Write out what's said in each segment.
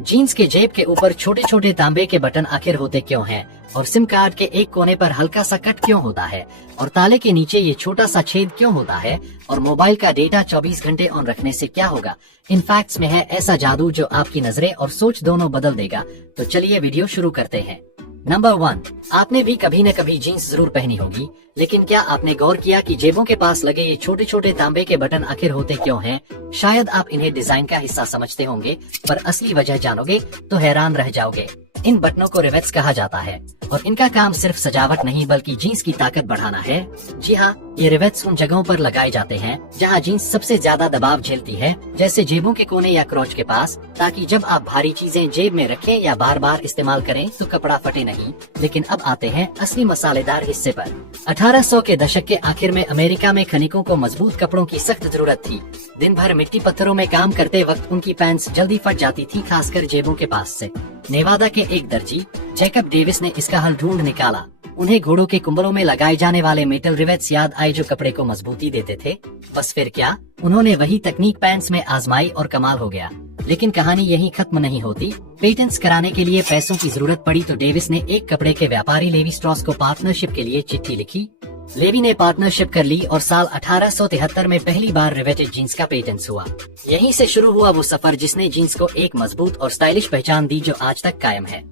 Jeans के जेब के ऊपर छोटे छोटे तांबे के बटन आखिर होते क्यों हैं? और सिम कार्ड के एक कोने पर हल्का सा कट क्यों होता है? और ताले के नीचे ये छोटा सा छेद क्यों होता है? और मोबाइल का डेटा 24 घंटे ऑन रखने से क्या होगा? इन फैक्ट्स में है ऐसा जादू जो आपकी नजरें और सोच दोनों बदल देगा। तो चलिए वीडियो शुरू करते हैं। नंबर 1, आपने भी कभी न कभी जीन्स जरूर पहनी होगी, लेकिन क्या आपने गौर किया कि जेबों के पास लगे ये छोटे छोटे तांबे के बटन आखिर होते क्यों हैं? शायद आप इन्हें डिजाइन का हिस्सा समझते होंगे, पर असली वजह जानोगे तो हैरान रह जाओगे। इन बटनों को रिवेट्स कहा जाता है और इनका काम सिर्फ सजावट नहीं बल्कि जीन्स की ताकत बढ़ाना है। जी हाँ, ये रिवेट्स उन जगहों पर लगाए जाते हैं जहाँ जीन्स सबसे ज्यादा दबाव झेलती है, जैसे जेबों के कोने या क्रोच के पास, ताकि जब आप भारी चीजें जेब में रखें या बार बार इस्तेमाल करें तो कपड़ा फटे नहीं। लेकिन अब आते हैं असली मसालेदार हिस्से पर। 1800 के दशक के आखिर में अमेरिका में खनिकों को मजबूत कपड़ों की सख्त जरूरत थी। दिन भर मिट्टी पत्थरों में काम करते वक्त उनकी पैंट्स जल्दी फट जाती थी, खासकर जेबों के पास से। नेवादा के एक दर्जी जैकब डेविस ने इसका हल ढूंढ निकाला। उन्हें घोड़ों के कुंबलों में लगाए जाने वाले मेटल रिवेट्स याद आए जो कपड़े को मजबूती देते थे। बस फिर क्या, उन्होंने वही तकनीक पैंट्स में आजमाई और कमाल हो गया। लेकिन कहानी यहीं खत्म नहीं होती। पेटेंट्स कराने के लिए पैसों की जरूरत पड़ी तो डेविस ने एक कपड़े के व्यापारी लेवी स्ट्रॉस को पार्टनरशिप के लिए चिट्ठी लिखी। लेवी ने पार्टनरशिप कर ली और साल 1873 में पहली बार रिवेटेड जीन्स का पेटेंट हुआ। यहीं से शुरू हुआ वो सफर जिसने जीन्स को एक मजबूत और स्टाइलिश पहचान दी जो आज तक कायम है।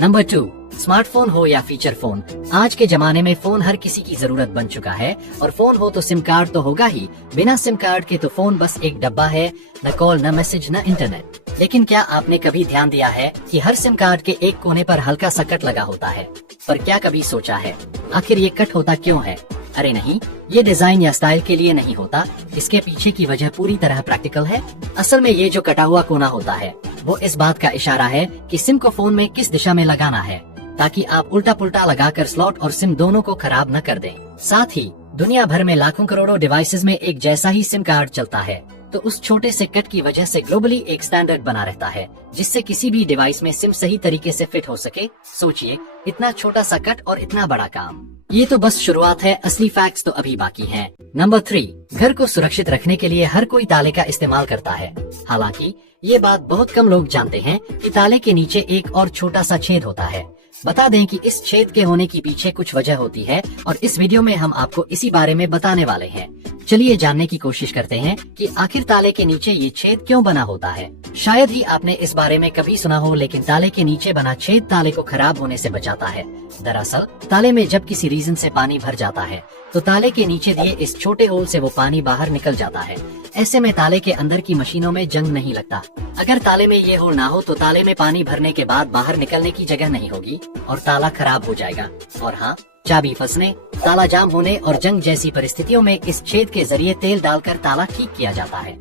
नंबर 2, स्मार्टफोन हो या फीचर फोन, आज के जमाने में फोन हर किसी की जरूरत बन चुका है। और फोन हो तो सिम कार्ड तो होगा ही, बिना सिम कार्ड के तो फोन बस एक डब्बा है, न कॉल न मैसेज न इंटरनेट। लेकिन क्या आपने कभी ध्यान दिया है कि हर सिम कार्ड के एक कोने पर हल्का सा कट लगा होता है? पर क्या कभी सोचा है आखिर ये कट होता क्यों है? अरे नहीं, ये डिजाइन या स्टाइल के लिए नहीं होता। इसके पीछे की वजह पूरी तरह प्रैक्टिकल है। असल में ये जो कटा हुआ कोना होता है वो इस बात का इशारा है कि सिम को फोन में किस दिशा में लगाना है, ताकि आप उल्टा पुल्टा लगाकर स्लॉट और सिम दोनों को खराब न कर दें। साथ ही दुनिया भर में लाखों करोड़ों डिवाइसेस में एक जैसा ही सिम कार्ड चलता है, तो उस छोटे से कट की वजह से ग्लोबली एक स्टैंडर्ड बना रहता है, जिससे किसी भी डिवाइस में सिम सही तरीके से फिट हो सके। सोचिए, इतना छोटा सा कट और इतना बड़ा काम। ये तो बस शुरुआत है, असली फैक्ट्स तो अभी बाकी हैं। नंबर 3, घर को सुरक्षित रखने के लिए हर कोई ताले का इस्तेमाल करता है। हालांकि ये बात बहुत कम लोग जानते हैं कि ताले के नीचे एक और छोटा सा छेद होता है। बता दें कि इस छेद के होने की पीछे कुछ वजह होती है और इस वीडियो में हम आपको इसी बारे में बताने वाले हैं। चलिए जानने की कोशिश करते हैं कि आखिर ताले के नीचे ये छेद क्यों बना होता है। शायद ही आपने इस बारे में कभी सुना हो, लेकिन ताले के नीचे बना छेद ताले को खराब होने से बचाता है। दरअसल ताले में जब किसी रीजन से पानी भर जाता है तो ताले के नीचे दिए इस छोटे होल से वो पानी बाहर निकल जाता है। ऐसे में ताले के अंदर की मशीनों में जंग नहीं लगता। अगर ताले में ये होल ना हो तो ताले में पानी भरने के बाद बाहर निकलने की जगह नहीं होगी और ताला खराब हो जाएगा। और हाँ, चाबी फंसने, ताला जाम होने और जंग जैसी परिस्थितियों में इस छेद के जरिए तेल डालकर ताला ठीक किया जाता है।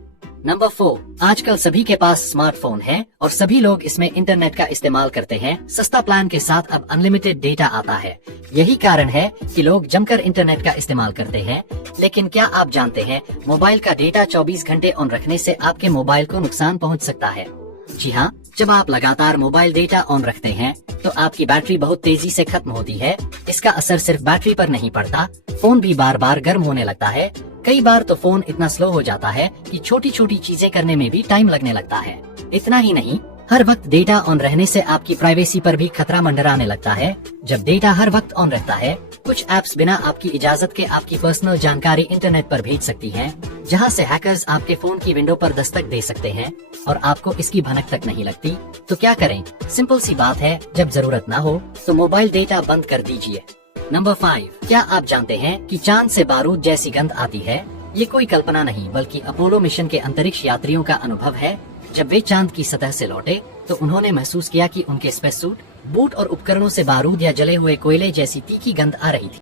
नंबर 4, आजकल सभी के पास स्मार्टफोन है और सभी लोग इसमें इंटरनेट का इस्तेमाल करते हैं। सस्ता प्लान के साथ अब अनलिमिटेड डेटा आता है। यही कारण है कि लोग जमकर इंटरनेट का इस्तेमाल करते हैं। लेकिन क्या आप जानते हैं, मोबाइल का डेटा 24 घंटे ऑन रखने से आपके मोबाइल को नुकसान पहुंच सकता है। जी हाँ, जब आप लगातार मोबाइल डेटा ऑन रखते हैं तो आपकी बैटरी बहुत तेजी से खत्म होती है। इसका असर सिर्फ बैटरी पर नहीं पड़ता, फोन भी बार बार गर्म होने लगता है। कई बार तो फोन इतना स्लो हो जाता है कि छोटी छोटी चीजें करने में भी टाइम लगने लगता है। इतना ही नहीं, हर वक्त डेटा ऑन रहने से आपकी प्राइवेसी पर भी खतरा मंडराने लगता है। जब डेटा हर वक्त ऑन रहता है, कुछ ऐप्स बिना आपकी इजाजत के आपकी पर्सनल जानकारी इंटरनेट पर भेज सकती हैं, जहां से हैकर्स आपके फोन की विंडो पर दस्तक दे सकते हैं और आपको इसकी भनक तक नहीं लगती। तो क्या करें? सिंपल सी बात है, जब जरूरत ना हो तो मोबाइल डेटा बंद कर दीजिए। नंबर 5, क्या आप जानते हैं कि चांद से बारूद जैसी गंध आती है? ये कोई कल्पना नहीं बल्कि अपोलो मिशन के अंतरिक्ष यात्रियों का अनुभव है। जब वे चांद की सतह से लौटे तो उन्होंने महसूस किया कि उनके स्पेस सूट, बूट और उपकरणों से बारूद या जले हुए कोयले जैसी तीखी गंध आ रही थी।